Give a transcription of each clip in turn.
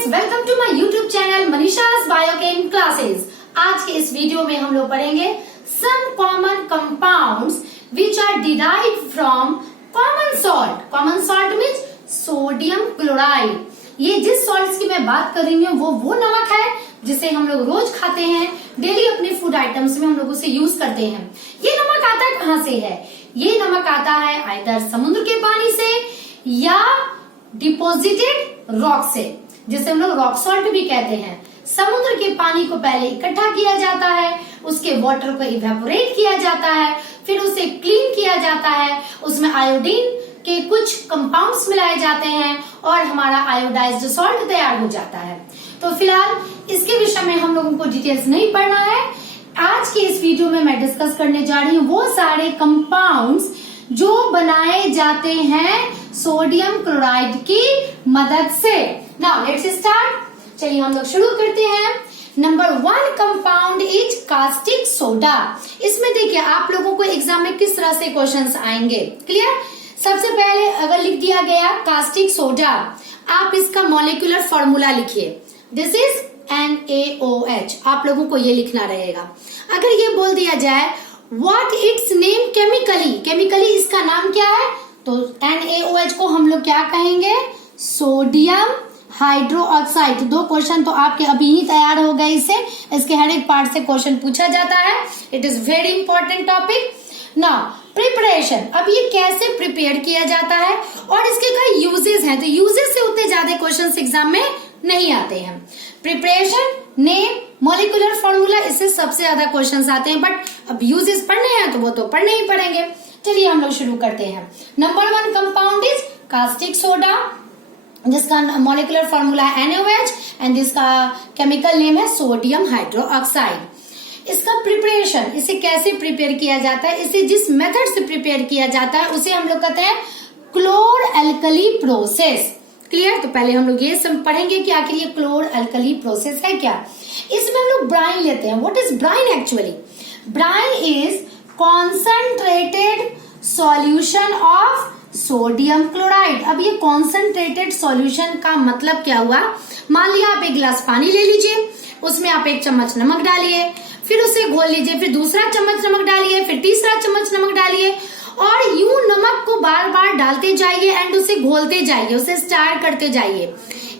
Students, welcome to my YouTube channel Manisha's biochem classes. आज के इस वीडियो में हम लोग पढ़ेंगे some common compounds which are derived from common salt. Common salt means sodium chloride. ये जिस सॉल्ट्स की मैं बात कर रही हूँ वो नमक है जिसे हम लोग रोज खाते हैं, डेली अपने फूड आइटम्स में हम लोग उसे यूज करते हैं। ये नमक आता कहाँ से है? ये नमक आता है आइदर समुद्र के पानी से या डिपोजिटेड रॉक से, जिसे हम लोग रॉक सॉल्ट भी कहते हैं। समुद्र के पानी को पहले इकट्ठा किया जाता है, उसके वाटर को इवेपोरेट किया जाता है, फिर उसे क्लीन किया जाता है, उसमें आयोडीन के कुछ कंपाउंड्स मिलाए जाते हैं और हमारा आयोडाइज्ड सॉल्ट तैयार हो जाता है। तो फिलहाल इसके विषय में हम लोगों को डिटेल्स नहीं पढ़ना है। आज के इस वीडियो में मैं डिस्कस करने जा रही हूँ वो सारे कंपाउंड्स जो बनाए जाते हैं सोडियम क्लोराइड की मदद से। Now let's start. चलिए हम लोग शुरू करते हैं। Number 1 compound is caustic soda. इसमें देखिए आप लोगों को एग्जाम में किस तरह से क्वेश्चंस आएंगे, क्लियर। सबसे पहले अगर लिख दिया गया कास्टिक सोडा, आप इसका मॉलिक्यूलर फॉर्मूला लिखिए। दिस इज NaOH, आप लोगों को ये लिखना रहेगा। अगर ये बोल दिया जाए what it's name chemically, chemically इसका नाम क्या है, तो NaOH को हम लोग क्या कहेंगे? Sodium hydro oxide. 2 क्वेश्चन तो आपके अभी ही तैयार हो गए इससे, इसके हर एक पार्ट से क्वेश्चन पूछा जाता है। It is very important topic. Now preparation, अब ये कैसे प्रिपेयर किया जाता है और इसके कई यूजेस हैं, तो यूजेस से उतने ज्यादा क्वेश्चन एग्जाम में नहीं आते हैं। प्रिपरेशन, नेम, मॉलिक्यूलर फॉर्मूला, इससे सबसे ज्यादा क्वेश्चंस आते हैं, बट अब यूजेस पढ़ने हैं तो वो तो पढ़ने ही पड़ेंगे। चलिए हम लोग शुरू करते हैं। Number 1 compound is caustic soda, जिसका मॉलिक्यूलर फॉर्मूला है NaOH एंड जिसका केमिकल नेम है सोडियम हाइड्रो ऑक्साइड। इसका प्रिपरेशन, इसे कैसे प्रिपेयर किया जाता है, इसे जिस मेथड से प्रिपेयर किया जाता है उसे हम लोग कहते हैं क्लोर एल्कली प्रोसेस। क्लियर। तो पहले हम लोग ये सब पढ़ेंगे कि आखिर ये क्लोर एल्कली प्रोसेस है क्या। इसमें हम लोग ब्राइन लेते हैं। What is brine actually? Brine is concentrated solution of sodium chloride. अब ये कॉन्सेंट्रेटेड सॉल्यूशन का मतलब क्या हुआ? मान लिया आप एक गिलास पानी ले लीजिए, उसमें आप 1 चम्मच नमक डालिए, फिर उसे घोल लीजिए, फिर दूसरा चम्मच नमक डालिए, फिर तीसरा चम्मच नमक डालिए और यूं नमक को बार बार डालते जाइए एंड उसे घोलते जाइए, उसे स्टार करते जाइए।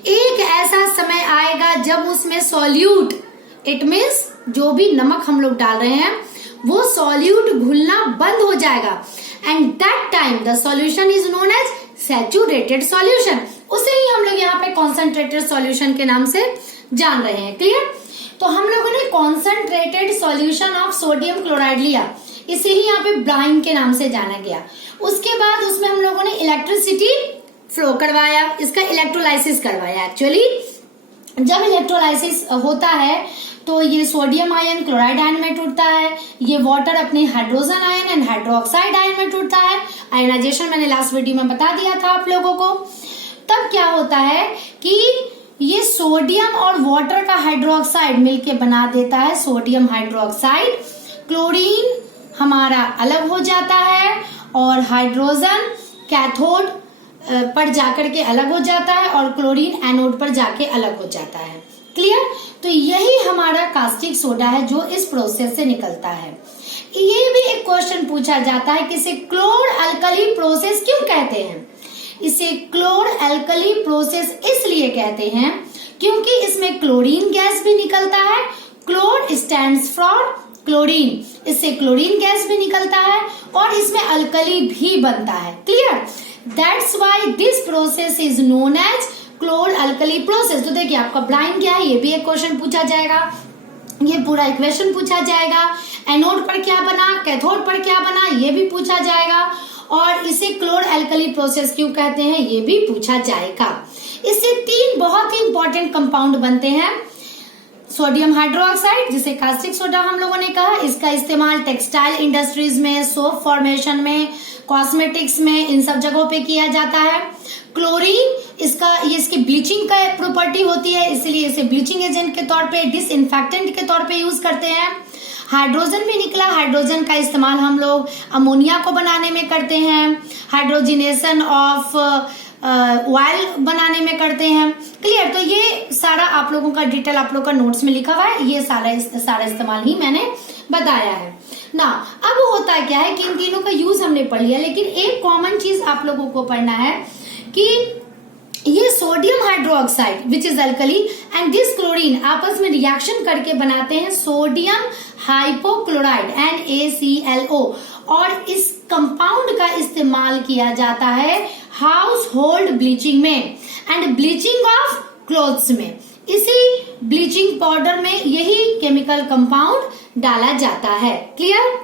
एक ऐसा समय आएगा जब उसमें सॉल्यूट, इट मीन्स जो भी नमक हम लोग डाल रहे हैं वो सॉल्यूट घुलना बंद हो जाएगा and that time the solution is known as saturated solution. उसे ही हम लोग यहाँ पे कॉन्सेंट्रेटेड सॉल्यूशन के नाम से जान रहे हैं। क्लियर। तो हम लोगों ने concentrated solution of sodium chloride लिया, इसे ही यहाँ पे ब्राइन के नाम से जाना गया। उसके बाद उसमें हम लोगों ने इलेक्ट्रिसिटी फ्लो करवाया, इसका इलेक्ट्रोलाइसिस करवाया। एक्चुअली जब इलेक्ट्रोलाइसिस होता है तो ये सोडियम आयन क्लोराइड आयन में टूटता है, ये वाटर अपने hydrogen ion and hydroxide ion में टूटता है। आयनाइजेशन मैंने लास्ट वीडियो में बता दिया था आप लोगों को। तब क्या होता है कि ये सोडियम और वाटर का हाइड्रोक्साइड मिलके बना देता है सोडियम हाइड्रोक्साइड। क्लोरीन हमारा अलग हो जाता है और हाइड्रोजन कैथोड पर जाकर के अलग हो जाता है और क्लोरीन एनोड पर जाके अलग हो जाता है। क्लियर। तो यही हमारा कास्टिक सोडा है जो इस प्रोसेस से निकलता है। ये भी एक क्वेश्चन पूछा जाता है कि इसे क्लोर अल्कली प्रोसेस क्यों कहते हैं? इसे क्लोर एल्कली प्रोसेस इसलिए कहते हैं क्योंकि इसमें क्लोरीन गैस भी निकलता है। क्लोर स्टैंड्स फॉर क्लोरीन, इससे क्लोरीन गैस भी निकलता है और इसमें अल्कली भी बनता है। Clear. That's why this process is known as chlor alkali process. तो देखिए आपका ब्राइन क्या है, ये भी एक क्वेश्चन पूछा जाएगा, ये पूरा इक्वेशन पूछा जाएगा। एनोड पर क्या बना, कैथोड पर क्या बना, ये भी पूछा जाएगा और इसे क्लोर एल्कली प्रोसेस क्यों कहते हैं ये भी पूछा जाएगा। इससे 3 बहुत ही इंपॉर्टेंट कंपाउंड बनते हैं। सोडियम हाइड्रोक्साइड, जिसे कास्टिक सोडा हम लोगों ने कहा, इसका इस्तेमाल टेक्सटाइल इंडस्ट्रीज में, सोप फॉर्मेशन में, कॉस्मेटिक्स में, इन सब जगहों पे किया जाता है। क्लोरीन, इसकी ब्लीचिंग का प्रॉपर्टी होती है, इसलिए इसे ब्लीचिंग एजेंट के तौर पे, डिसइंफेक्टेंट के तौर पे यूज करते हैं। हाइड्रोजन भी निकला, हाइड्रोजन का इस्तेमाल हम लोग अमोनिया को बनाने में करते हैं। हाइड्रोजिनेशन ऑफ ऑयल बनाने में करते हैं। क्लियर? तो ये सारा आप लोगों का डिटेल आप लोगों का नोट्स में लिखा हुआ है, ये सारा इस्तेमाल ही मैंने बताया है ना। अब होता क्या है कि इन तीनों का यूज हमने पढ़ लिया, लेकिन एक कॉमन चीज आप लोगों को पढ़ना है कि ये sodium hydroxide which is alkali and this chlorine आपस में रिएक्शन करके बनाते हैं सोडियम हाइपोक्लोराइड NaClO, और इस कंपाउंड का इस्तेमाल किया जाता है हाउस होल्ड ब्लीचिंग में एंड ब्लीचिंग ऑफ क्लोथ्स में। इसी ब्लीचिंग पाउडर में यही केमिकल कंपाउंड डाला जाता है। Clear?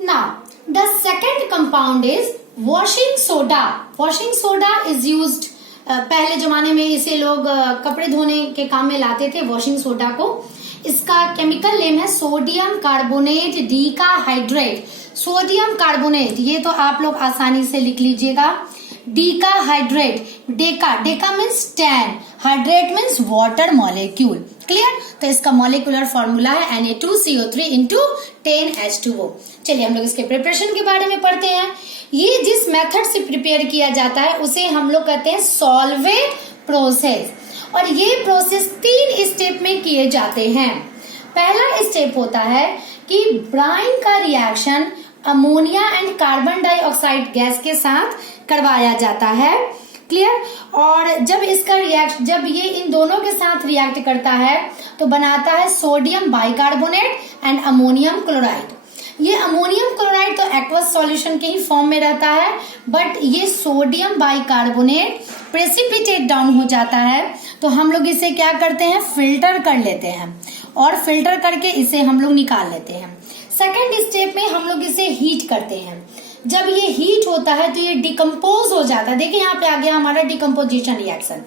Now the second compound is washing soda. Washing soda is used, पहले जमाने में इसे लोग कपड़े धोने के काम में लाते थे, वॉशिंग सोडा को। इसका केमिकल नेम है sodium carbonate decahydrate. Sodium carbonate, ये तो आप लोग आसानी से लिख लीजिएगा। Decahydrate, deca means 10, hydrate means water molecule. Clear? तो इसका मॉलिक्यूलर फॉर्मूला है Na2CO3 into 10H2O। चलिए हम लोग इसके प्रिपरेशन के बारे में पढ़ते हैं। ये जिस मेथड से प्रिपेयर किया जाता है उसे हम लोग कहते हैं सॉल्वेट प्रोसेस, और ये प्रोसेस 3 स्टेप में किए जाते हैं। पहला स्टेप होता है कि ब्राइन का reaction ammonia and carbon dioxide gas के साथ करवाया जाता है। क्लियर? और जब इसका रिएक्शन, जब ये इन दोनों के साथ रिएक्ट करता है तो बनाता है sodium bicarbonate and ammonium chloride. ये अमोनियम क्लोराइड तो एक्वस सॉल्यूशन के ही फॉर्म में रहता है, बट ये सोडियम बाइकार्बोनेट प्रेसिपिटेट डाउन हो जाता है, तो हम लोग इसे क्या करते हैं, फिल्टर कर लेते हैं, और फिल्टर करके इसे हम लोग निकाल लेते हैं। सेकेंड स्टेप में हम लोग इसे हीट करते हैं। जब ये हीट होता है तो ये डिकम्पोज हो जाता है। देखिए यहाँ पे आ गया हमारा डिकम्पोजिशन रिएक्शन।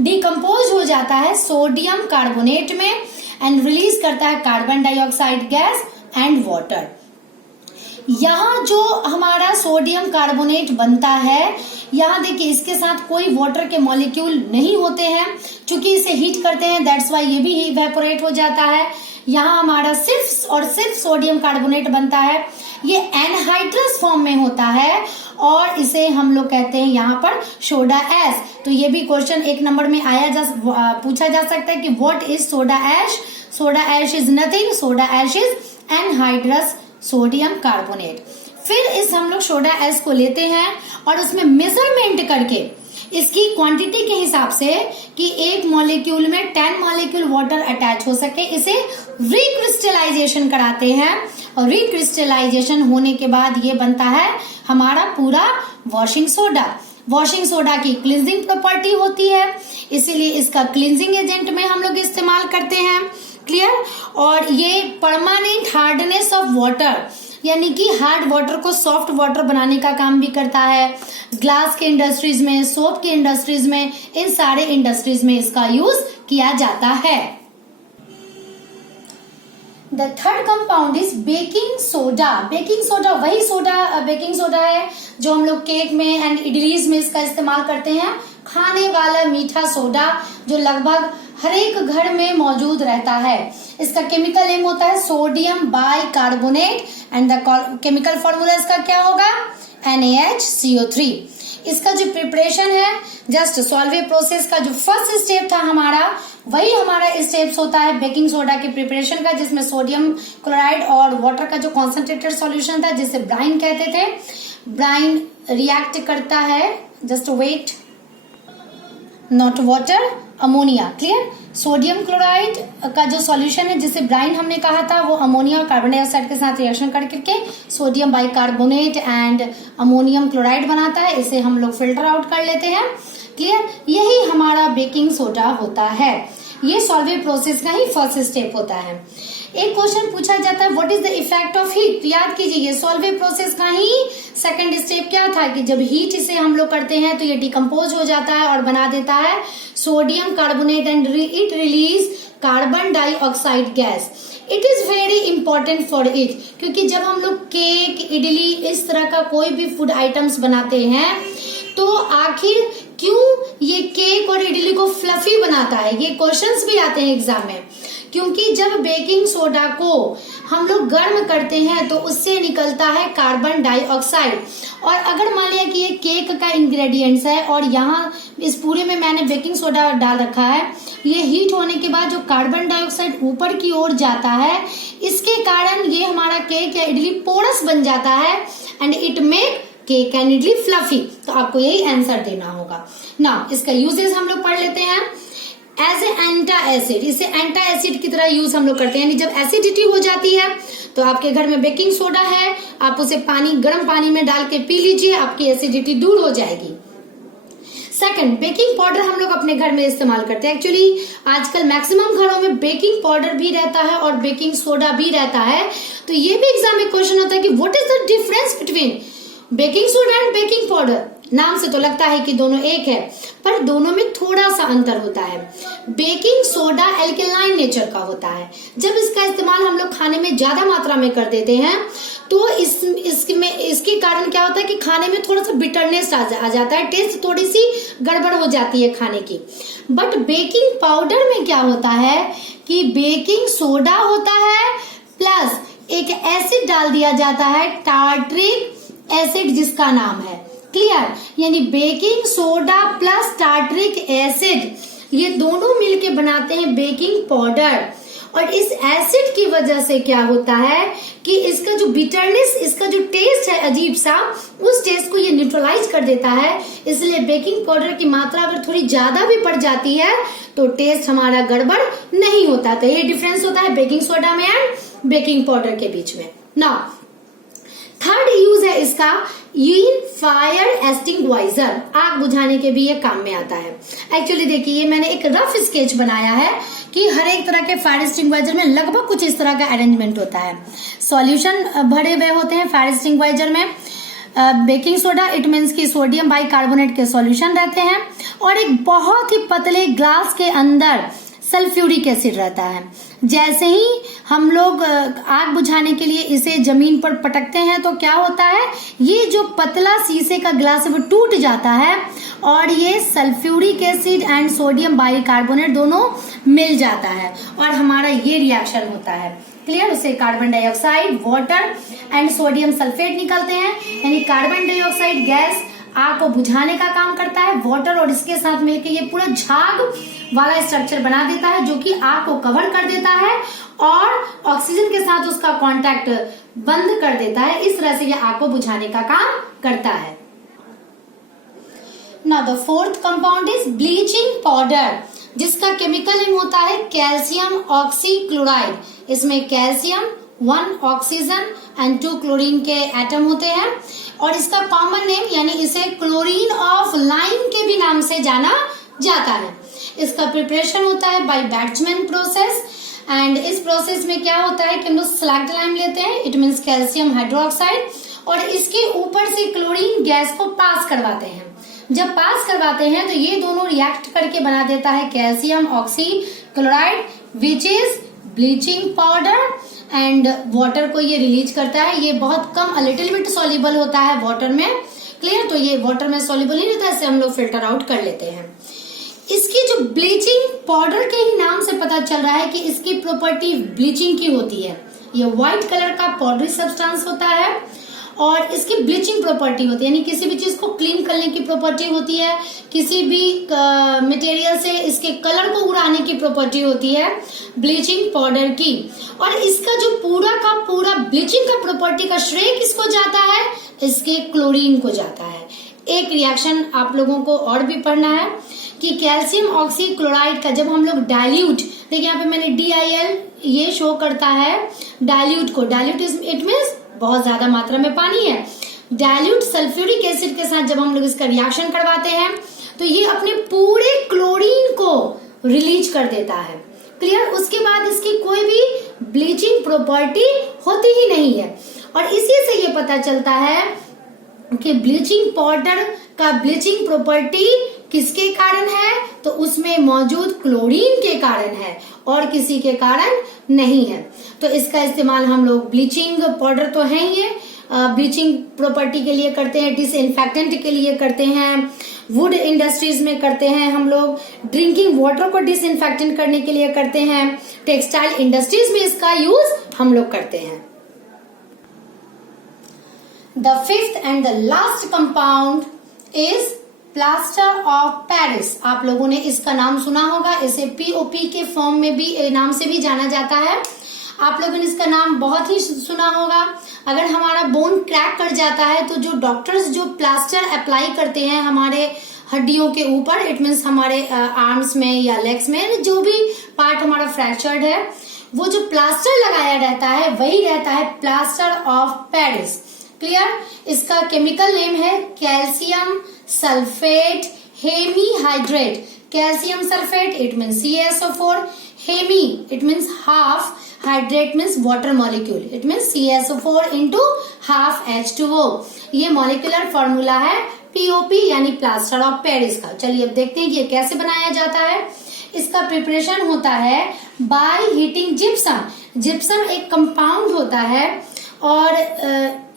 डिकम्पोज हो जाता है सोडियम कार्बोनेट में एंड रिलीज करता है carbon dioxide gas and water. यहाँ जो हमारा सोडियम कार्बोनेट बनता है, यहाँ देखिए इसके साथ कोई वाटर के मॉलिक्यूल नहीं होते हैं, क्योंकि इसे हीट करते हैं, दैट्स वाई ये भी इवेपोरेट हो जाता है। यहाँ हमारा सिर्फ और सिर्फ सोडियम कार्बोनेट बनता है। ये एनहाइड्रस फॉर्म में होता है और इसे हम लोग कहते हैं यहाँ पर सोडा ऐश। तो ये भी क्वेश्चन 1 नंबर में पूछा जा सकता है कि what is soda ash. Soda ash is nothing, soda ash is anhydrous sodium carbonate. फिर इस हम लोग सोडा ऐश को लेते हैं और उसमें मेजरमेंट करके इसकी क्वांटिटी के हिसाब से कि एक मॉलिक्यूल में 10 मॉलिक्यूल वाटर अटैच हो सके, इसे रिक्रिस्टलाइजेशन कराते हैं, और रिक्रिस्टलाइजेशन होने के बाद ये बनता है हमारा पूरा वॉशिंग सोडा। वॉशिंग सोडा की क्लींजिंग प्रॉपर्टी होती है, इसीलिए इसका क्लींजिंग एजेंट में हम लोग इस्तेमाल करते हैं। क्लियर? और ये परमानेंट हार्डनेस ऑफ वाटर, यानी कि हार्ड वाटर को सॉफ्ट वाटर बनाने का काम भी करता है। ग्लास के इंडस्ट्रीज में, सोप के इंडस्ट्रीज में, इन सारे इंडस्ट्रीज में इसका यूज किया जाता है। The third compound is baking soda. Baking soda वही सोडा, बेकिंग सोडा है जो हम लोग केक में एंड इडलीज में इसका इस्तेमाल करते हैं। खाने वाला मीठा सोडा जो लगभग हर एक घर में मौजूद रहता है। इसका केमिकल नेम होता है sodium bicarbonate and the chemical formula इसका क्या होगा, NaHCO3। इसका जो प्रिपरेशन है, जस्ट सॉल्वे प्रोसेस का जो फर्स्ट स्टेप था हमारा, वही हमारा स्टेप्स होता है बेकिंग सोडा के प्रिपरेशन का, जिसमें सोडियम क्लोराइड और वाटर का जो कॉन्सेंट्रेटेड सॉल्यूशन था जिसे ब्राइन कहते थे। ब्राइन रिएक्ट करता है, just wait, not water, ammonia. Clear? Sodium chloride का जो सॉल्यूशन है जिसे ब्राइन हमने कहा था, वो अमोनिया और कार्बन डाइऑक्साइड के साथ रिएक्शन करके sodium bicarbonate and ammonium chloride बनाता है। इसे हम लोग फिल्टर आउट कर लेते हैं। क्लियर? यही हमारा बेकिंग सोडा होता है। ये सॉल्वे प्रोसेस का ही फर्स्ट स्टेप होता है। एक क्वेश्चन पूछा जाता है what is the effect of heat. तो याद कीजिए सॉल्वे प्रोसेस का ही सेकंड स्टेप क्या था कि जब हीट इसे हम लोग करते हैं तो ये डिकम्पोज हो जाता है और बना देता है sodium carbonate and it release carbon dioxide gas. It is very important for it, क्योंकि जब हम लोग केक, इडली, इस तरह का कोई भी फूड आइटम्स बनाते हैं तो आखिर क्यों ये केक और इडली को फ्लफी बनाता है, ये क्वेश्चंस भी आते हैं एग्जाम में। क्योंकि जब बेकिंग सोडा को हम लोग गर्म करते हैं तो उससे निकलता है कार्बन डाइऑक्साइड। और अगर मान लिया कि ये केक का इंग्रेडिएंट्स है और यहाँ इस पूरे में मैंने बेकिंग सोडा डाल रखा है, ये हीट होने के बाद जो कार्बन डाइऑक्साइड ऊपर की ओर जाता है, इसके कारण ये हमारा केक या इडली पोरस बन जाता है and it make cake and idli fluffy. तो आपको यही आंसर देना होगा ना। इसका यूजेस हम लोग पढ़ लेते हैं। एज ए एंटा एसिड, इसे एंटा एसिड की तरह यूज हम लोग करते हैं, यानी जब एसिडिटी हो जाती है तो आपके घर में बेकिंग सोडा है, आप उसे गर्म पानी में डाल के पी लीजिए, आपकी एसिडिटी दूर हो जाएगी। सेकंड, बेकिंग पाउडर हम लोग अपने घर में इस्तेमाल करते हैं। एक्चुअली आजकल मैक्सिमम घरों में बेकिंग पाउडर भी रहता है और बेकिंग सोडा भी रहता है। तो ये भी एग्जाम में क्वेश्चन होता है कि what is the difference between baking soda and baking powder. नाम से तो लगता है कि दोनों एक है, पर दोनों में थोड़ा सा अंतर होता है। बेकिंग सोडा एल्केलाइन नेचर का होता है। जब इसका इस्तेमाल हम लोग खाने में ज्यादा मात्रा में कर देते हैं तो इसके कारण क्या होता है कि खाने में थोड़ा सा बिटरनेस आ जाता है, टेस्ट थोड़ी सी गड़बड़ हो जाती है खाने की। बट बेकिंग पाउडर में क्या होता है कि बेकिंग सोडा होता है प्लस एक एसिड डाल दिया जाता है, टार्ट्रिक एसिड जिसका नाम है। क्लियर? यानी baking soda plus tartaric acid, ये दोनों मिलके बनाते हैं बेकिंग पाउडर। और इस एसिड की वजह से क्या होता है कि इसका जो बिटरनेस, इसका जो टेस्ट है अजीब सा, उस टेस्ट को ये न्यूट्रलाइज कर देता है। इसलिए बेकिंग पाउडर की मात्रा अगर थोड़ी ज्यादा भी पड़ जाती है तो टेस्ट हमारा गड़बड़ नहीं होता। तो ये डिफरेंस होता है बेकिंग सोडा में एंड बेकिंग पाउडर के बीच में। ना थर्ड यूज है इसका, इन फायर एक्सटिंग्विशर, आग बुझाने के भी ये काम में आता है। एक्चुअली देखिए, ये मैंने एक रफ स्केच बनाया है कि हर एक तरह के फायर एक्सटिंग्विशर में लगभग कुछ इस तरह का अरेंजमेंट होता है। सॉल्यूशन भरे हुए होते हैं फायर एक्सटिंग्विशर में। बेकिंग सोडा इट मीन्स की सोडियम बाइकार्बोनेट के सॉल्यूशन रहते हैं और एक बहुत ही पतले ग्लास के अंदर सल्फ्यूरिक एसिड रहता है। जैसे ही हम लोग आग बुझाने के लिए इसे जमीन पर पटकते हैं तो क्या होता है, ये जो पतला शीशे का ग्लास है वो टूट जाता है और ये sulphuric acid and sodium bicarbonate दोनों मिल जाता है और हमारा ये रिएक्शन होता है। क्लियर? उससे carbon dioxide, water and sodium sulphate निकलते हैं। यानी कार्बन डाइऑक्साइड गैस आग को बुझाने का काम करता है, वाटर और इसके साथ मिलकर ये पूरा झाग वाला स्ट्रक्चर बना देता है जो कि आग को कवर कर देता है और ऑक्सीजन के साथ उसका कांटेक्ट बंद कर देता है। इस तरह से ये आग को बुझाने का काम करता है। Now the fourth compound is bleaching powder, जिसका केमिकल नेम होता है कैल्शियम ऑक्सीक्लोराइड। इसमें कैल्शियम, 1 ऑक्सीजन एंड 2 क्लोरीन के एटम होते हैं और इसका कॉमन नेम यानी इसे क्लोरीन ऑफ लाइम के भी नाम से जाना जाता है। इसका प्रिपरेशन होता है बाय बैट्समैन प्रोसेस एंड इस प्रोसेस में क्या होता है कि हम लोग स्लैग्ड लाइम लेते हैं, इट मीन्स कैल्शियम हाइड्रोक्साइड, और इसके ऊपर से क्लोरीन गैस को पास करवाते हैं। जब पास करवाते हैं तो ये दोनों रिएक्ट करके बना देता है calcium oxychloride which is bleaching powder and water को ये रिलीज करता है। ये बहुत कम लिटिल बिट सॉल्युबल होता है वाटर में। क्लियर? तो ये वाटर में सॉल्युबल नहीं रहता, इसे हम लोग फिल्टर आउट कर लेते हैं। इसकी जो ब्लीचिंग पाउडर के ही नाम से पता चल रहा है कि इसकी प्रॉपर्टी ब्लीचिंग की होती है। ये व्हाइट कलर का पाउडरी सब्सटेंस होता है और इसकी ब्लीचिंग प्रॉपर्टी होती है, यानी किसी भी चीज को क्लीन करने की प्रॉपर्टी होती है, किसी भी मटेरियल से इसके कलर को उड़ाने की प्रॉपर्टी होती है ब्लीचिंग पाउडर की। और इसका जो पूरा का पूरा ब्लीचिंग का प्रॉपर्टी का श्रेय किसको जाता है, इसके क्लोरीन को जाता है। एक रिएक्शन आप लोगों को और भी पढ़ना है कि कैल्शियम ऑक्सीक्लोराइड का जब हम लोग डाइल्यूट, देखिए यहाँ पे मैंने DIL ये शो करता है डाइल्यूट को, डाइल्यूट इट मीन्स बहुत ज्यादा मात्रा में पानी है। डाइल्यूट सल्फ्यूरिक एसिड के साथ जब हम लोग इसका रिएक्शन करवाते हैं तो ये अपने पूरे क्लोरीन को रिलीज कर देता है। क्लियर? उसके बाद इसकी कोई भी ब्लीचिंग प्रॉपर्टी होती ही नहीं है और इसी से ये पता चलता है कि ब्लीचिंग पाउडर का ब्लीचिंग प्रॉपर्टी किसके कारण है, तो उसमें मौजूद क्लोरीन के कारण है और किसी के कारण नहीं है। तो इसका इस्तेमाल हम लोग ब्लीचिंग पाउडर तो है ही है, ब्लीचिंग प्रॉपर्टी के लिए करते हैं, डिसइंफेक्टेंट के लिए करते हैं, वुड इंडस्ट्रीज में करते हैं हम लोग, ड्रिंकिंग वाटर को डिसइंफेक्टेंट करने के लिए करते हैं, टेक्सटाइल इंडस्ट्रीज में इसका यूज हम लोग करते हैं। The fifth and the last compound is plaster of Paris. आप लोगों ने इसका नाम सुना होगा, इसे पीओपी के फॉर्म में भी नाम से भी जाना जाता है। आप लोगों ने इसका नाम बहुत ही सुना होगा। अगर हमारा बोन क्रैक कर जाता है तो जो डॉक्टर्स जो प्लास्टर अप्लाई करते हैं हमारे हड्डियों के ऊपर, इट मीन्स हमारे आर्म्स में या लेग्स में, जो भी पार्ट हमारा फ्रैक्चर्ड है, वो जो प्लास्टर लगाया रहता है वही रहता है प्लास्टर ऑफ पेरिस। क्लियर? इसका केमिकल नेम है calcium sulphate hemihydrate. Calcium sulphate it means CaSO4, hemi it means half, hydrate means water molecule, it means CaSO4 into half H2O। ये मॉलिक्यूलर फॉर्मूला है पीओपी यानी plaster of Paris का। चलिए अब देखते हैं कि ये कैसे बनाया जाता है। इसका प्रिपरेशन होता है बाय हीटिंग जिप्सम। जिप्सम एक कंपाउंड होता है और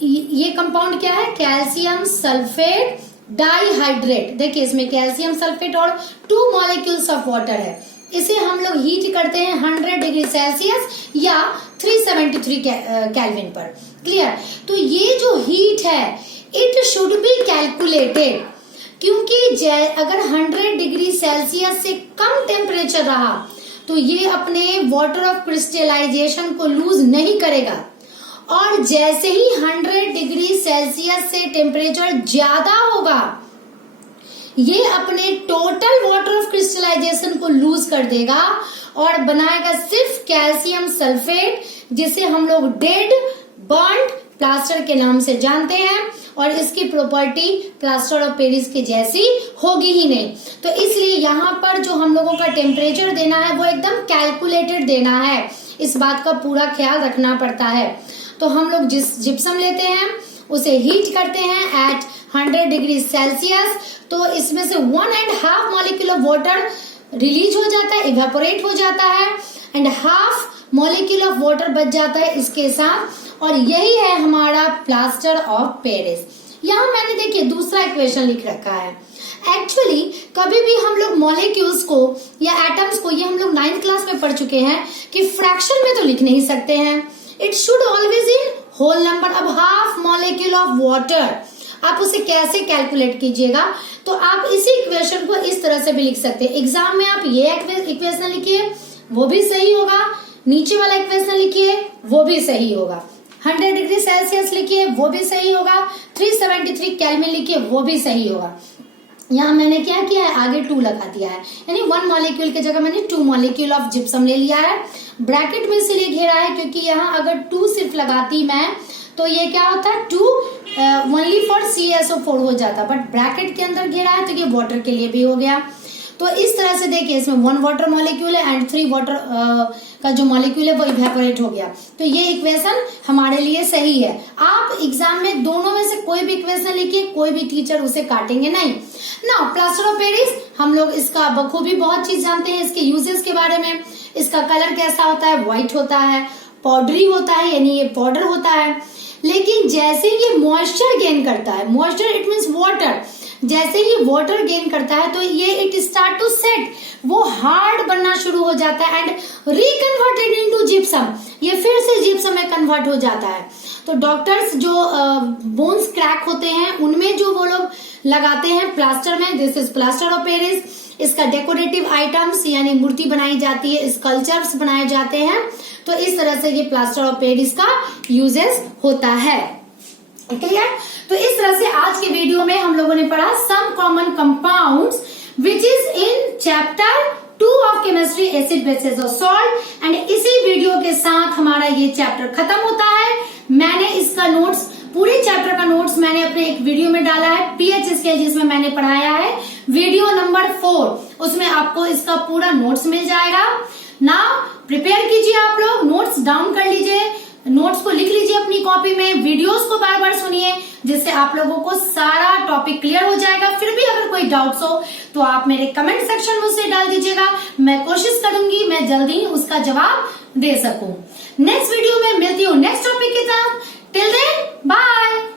ये कंपाउंड क्या है? Calcium sulphate dihydrate. देखिए इसमें कैल्शियम सल्फेट और 2 मॉलिक्यूल्स ऑफ वाटर है। इसे हम लोग हीट करते हैं 100 डिग्री सेल्सियस या 373 केल्विन पर। क्लियर? तो ये जो हीट है इट शुड बी कैलकुलेटेड, क्योंकि अगर 100 डिग्री सेल्सियस से कम टेम्परेचर रहा तो ये अपने वाटर ऑफ क्रिस्टलाइजेशन को लूज नहीं करेगा, और जैसे ही 100 डिग्री सेल्सियस से टेम्परेचर ज्यादा होगा ये अपने टोटल वाटर ऑफ क्रिस्टलाइजेशन को लूज कर देगा और बनाएगा सिर्फ कैल्शियम सल्फेट, जिसे हम लोग डेड बर्न्ड प्लास्टर के नाम से जानते हैं, और इसकी प्रॉपर्टी प्लास्टर ऑफ पेरिस की जैसी होगी ही नहीं। तो इसलिए यहाँ पर जो हम लोगों का टेम्परेचर देना है वो एकदम कैलकुलेटेड देना है, इस बात का पूरा ख्याल रखना पड़ता है। तो हम लोग जिस जिप्सम लेते हैं उसे हीट करते हैं एट 100 डिग्री सेल्सियस, तो इसमें से 1.5 मॉलिक्यूल ऑफ वाटर रिलीज हो जाता है, इवेपोरेट हो जाता है, and half molecule of water बच जाता है इसके साथ, और यही है हमारा प्लास्टर ऑफ पेरिस। यहाँ मैंने देखिए दूसरा इक्वेशन लिख रखा है। एक्चुअली कभी भी हम लोग मॉलिक्यूल्स को या एटम्स को, ये हम लोग 9th क्लास में पढ़ चुके हैं कि फ्रैक्शन में तो लिख नहीं सकते हैं, it should always in whole number. अब हाफ मॉलिक्यूल ऑफ वाटर आप उसे कैसे कैलकुलेट कीजिएगा? तो आप इसी इक्वेशन को इस तरह से भी लिख सकते हैं। एग्जाम में आप ये इक्वेशन लिखिए वो भी सही होगा, नीचे वाला इक्वेशन लिखिए वो भी सही होगा, 100 डिग्री सेल्सियस लिखिए वो भी सही होगा, 373 केल्विन लिखिए वो भी सही होगा। यहाँ मैंने क्या किया है, आगे 2 लगा दिया है, यानी 1 मॉलिक्यूल की जगह मैंने 2 मॉलिक्यूल ऑफ जिप्सम ले लिया है। ब्रैकेट में इसलिए घेरा है क्योंकि यहाँ अगर 2 सिर्फ लगाती मैं तो ये क्या होता है 2 ओनली फॉर CaSO4 हो जाता, बट ब्रैकेट के अंदर घेरा है तो ये वाटर के लिए भी हो गया। तो इस तरह से देखिए इसमें 1 वाटर मॉलिक्यूल है एंड 3 वाटर का जो मॉलिक्यूल है वो इवेपोरेट हो गया, तो ये इक्वेशन हमारे लिए सही है। आप एग्जाम में दोनों में से कोई भी इक्वेशन लिखिए, कोई भी टीचर उसे काटेंगे नहीं ना। प्लास्टर ऑफ पेरिस हम लोग इसका बखूबी बहुत चीज जानते हैं, इसके यूजेस के बारे में। इसका कलर कैसा होता है? व्हाइट होता है, पाउडरी होता है, यानी ये पाउडर होता है। लेकिन जैसे ये मॉइस्चर गेन करता है, मॉइस्चर इट मीन्स वाटर, जैसे ही वाटर गेन करता है तो ये इट स्टार्ट टू सेट, वो हार्ड बनना शुरू हो जाता है एंड रिकन्वर्टेड इनटू जिप्सम, ये फिर से जिप्सम में कन्वर्ट हो जाता है। तो डॉक्टर्स जो बोन्स क्रैक होते हैं उनमें जो वो लोग लगाते हैं प्लास्टर में, this is plaster of Paris. इसका डेकोरेटिव आइटम्स यानी मूर्ति बनाई जाती है, स्कल्पचर्स बनाए जाते हैं, तो इस तरह से ये प्लास्टर ऑफ पेरिस का यूजेस होता है। क्लियर? तो इस तरह से आज के वीडियो में हम लोगों ने पढ़ा some common compounds which is in chapter 2 of chemistry, acid bases और सॉल्ट। एंड इसी वीडियो के साथ हमारा ये चैप्टर खत्म होता है। मैंने इसका नोट्स, पूरे चैप्टर का नोट्स मैंने अपने एक वीडियो में डाला है, पीएच स्केल, जिसमें मैंने पढ़ाया है वीडियो नंबर 4, उसमें आपको इसका पूरा नोट्स मिल जाएगा। ना प्रिपेयर कीजिए, आप लोग नोट्स डाउन कर लीजिए, नोट्स को लिख लीजिए अपनी कॉपी में, वीडियोस को बार बार सुनिए, जिससे आप लोगों को सारा टॉपिक क्लियर हो जाएगा। फिर भी अगर कोई डाउट्स हो तो आप मेरे कमेंट सेक्शन में उसे डाल दीजिएगा, मैं कोशिश करूंगी मैं जल्दी उसका जवाब दे सकूं। नेक्स्ट वीडियो में मिलती हूँ नेक्स्ट टॉपिक के साथ। Till then, bye.